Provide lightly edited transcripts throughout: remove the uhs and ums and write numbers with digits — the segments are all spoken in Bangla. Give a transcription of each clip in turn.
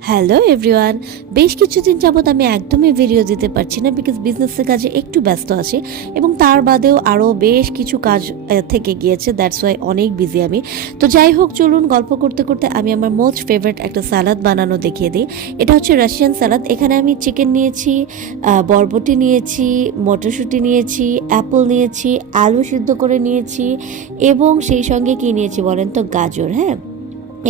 হ্যালো এভরিওয়ান, বেশ কিছুদিন যাবত আমি একদমই ভিডিও দিতে পারছি না বিকজ বিজনেসের কাজে একটু ব্যস্ত আছি এবং তার বাদেও আরও বেশ কিছু কাজ থেকে গিয়েছে, দ্যাটস ওয়াই অনেক বিজি আমি। তো যাই হোক, চলুন গল্প করতে করতে আমি আমার মোস্ট ফেভারিট একটা স্যালাড বানানো দেখিয়ে দিই। এটা হচ্ছে রাশিয়ান স্যালাড। এখানে আমি চিকেন নিয়েছি, বরবটি নিয়েছি, মটরশুঁটি নিয়েছি, অ্যাপল নিয়েছি, আলু সিদ্ধ করে নিয়েছি এবং সেই সঙ্গে কী নিয়েছি বলেন তো, গাজর। হ্যাঁ,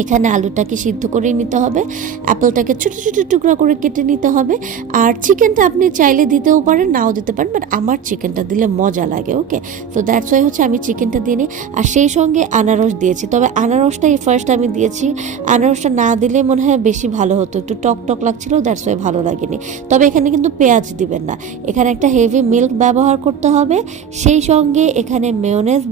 এখানে আলুটাকে সিদ্ধ করে নিতে হবে, অ্যাপেলটাকে ছোটো ছোটো টুকরা করে কেটে নিতে হবে, আর চিকেনটা আপনি চাইলে দিতেও পারেন, নাও দিতে পারেন, বাট আমার চিকেনটা দিলে মজা লাগে। ওকে, তো দ্যাটস ওয়াই হচ্ছে আমি চিকেনটা দিয়ে নিই, আর সেই সঙ্গে আনারস দিয়েছি। তবে আনারসটাই ফার্স্ট আমি দিয়েছি, আনারসটা না দিলে মনে হয় বেশি ভালো হতো, একটু টক টক লাগছিল, দ্যাটস ওয়াই ভালো লাগেনি। তবে এখানে কিন্তু পেঁয়াজ দিবেন না, এখানে একটা হেভি মিল্ক ব্যবহার করতে হবে, সেই সঙ্গে এখানে মেয়োনেজ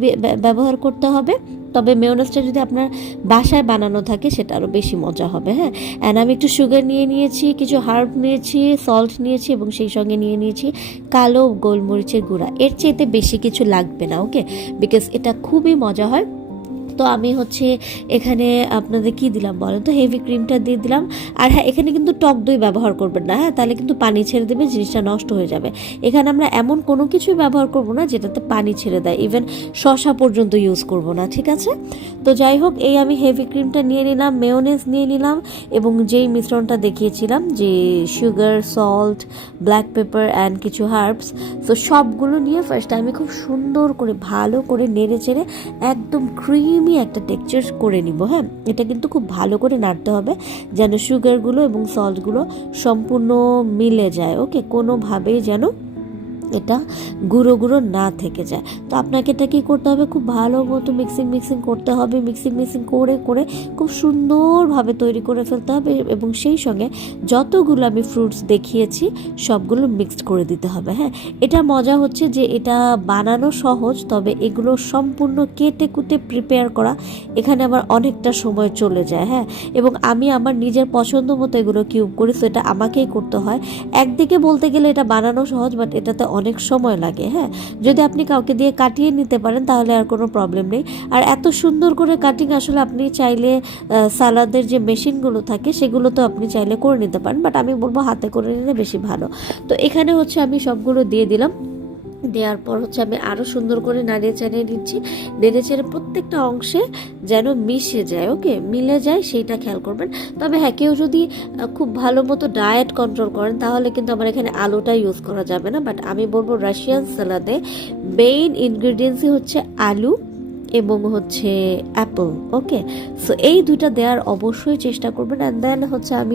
ব্যবহার করতে হবে। তবে মেয়োনেজটা যদি আপনার বাসায় বানানো থাকে সেটা আরও বেশি মজা হবে। হ্যাঁ, অ্যান্ড আমি একটু সুগার নিয়ে নিয়েছি, কিছু হার্ব নিয়েছি, সল্ট নিয়েছি এবং সেই সঙ্গে নিয়ে নিয়েছি কালো গোলমরিচের গুঁড়া। এর চেয়েতে বেশি কিছু লাগবে না, ওকে, বিকজ এটা খুবই মজা হয়। তো আমি হচ্ছে এখানে আপনাদের কি দিলাম বলেন তো, হেভি ক্রিমটা দিয়ে দিলাম। আর হ্যাঁ, এখানে কিন্তু টক দই ব্যবহার করবেন না, হ্যাঁ, তাহলে কিন্তু পানি ছেড়ে দেবে, জিনিসটা নষ্ট হয়ে যাবে। এখানে আমরা এমন কোনো কিছুই ব্যবহার করব না যেটাতে পানি ছেড়ে দেয়, ইভেন শসা পর্যন্ত ইউজ করব না, ঠিক আছে? তো যাই হোক, এই আমি হেভি ক্রিমটা নিয়ে নিলাম, মেয়োনেজ নিয়ে নিলাম এবং যেই মিশ্রণটা দেখিয়েছিলাম, যে sugar, salt, black pepper and কিছু হার্বস, তো সবগুলো নিয়ে ফার্স্ট আমি খুব সুন্দর করে ভালো করে নেড়ে চেড়ে একদম ক্রিমি একটা টেক্সচার করে নিব। হ্যাঁ, এটা কিন্তু খুব ভালো করে নাড়তে হবে যেন সুগারগুলো এবং সল্টগুলো সম্পূর্ণ মিলে যায়। ওকে, কোনোভাবেই যেন এটা গুঁড়ো গুঁড়ো না থেকে যায়। তো আপনাকে এটা কী করতে হবে, খুব ভালো মতো মিক্সিং করতে হবে, মিক্সিং করে করে খুব সুন্দরভাবে তৈরি করে ফেলতে হবে এবং সেই সঙ্গে যতগুলো আমি ফ্রুটস দেখিয়েছি সবগুলো মিক্সড করে দিতে হবে। হ্যাঁ, এটা মজা হচ্ছে যে এটা বানানো সহজ, তবে এগুলো সম্পূর্ণ কেটে কুটে প্রিপেয়ার করা এখানে আবার অনেকটা সময় চলে যায়। হ্যাঁ, এবং আমি আমার নিজের পছন্দ মতো এগুলো কিউব করি, তো এটা আমাকেই করতে হয়। একদিকে বলতে গেলে এটা বানানো সহজ, বাট এটাতে অনেক সময় লাগে। হ্যাঁ, যদি আপনি কাউকে দিয়ে কাটিয়ে নিতে পারেন তাহলে আর কোনো প্রবলেম নেই। আর এত সুন্দর করে কাটিং আসলে আপনি চাইলে সালাদের যে মেশিনগুলো থাকে সেগুলো তো আপনি চাইলে করে নিতে পারেন, বাট আমি বলবো হাতে করে নিলে বেশি ভালো। তো এখানে হচ্ছে আমি সবগুলো দিয়ে দিলাম, দেওয়ার পর হচ্ছে আমি আরও সুন্দর করে নাড়িয়ে চাড়িয়ে দিচ্ছি, নেড়ে চেড়ে প্রত্যেকটা অংশে যেন মিশে যায়, ওকে, মিলে যায় সেইটা খেয়াল করবেন। তবে হ্যাঁ, কেউ যদি খুব ভালো মতো ডায়েট কন্ট্রোল করেন তাহলে কিন্তু আমার এখানে আলুটা ইউজ করা যাবে না, বাট আমি বলবো রাশিয়ান সালাদে মেইন ইনগ্রিডিয়েন্টসই হচ্ছে আলু এবং হচ্ছে অ্যাপল। ওকে, সো এই দুইটা দেওয়ার অবশ্যই চেষ্টা করবেন। অ্যান্ড দেন হচ্ছে আমি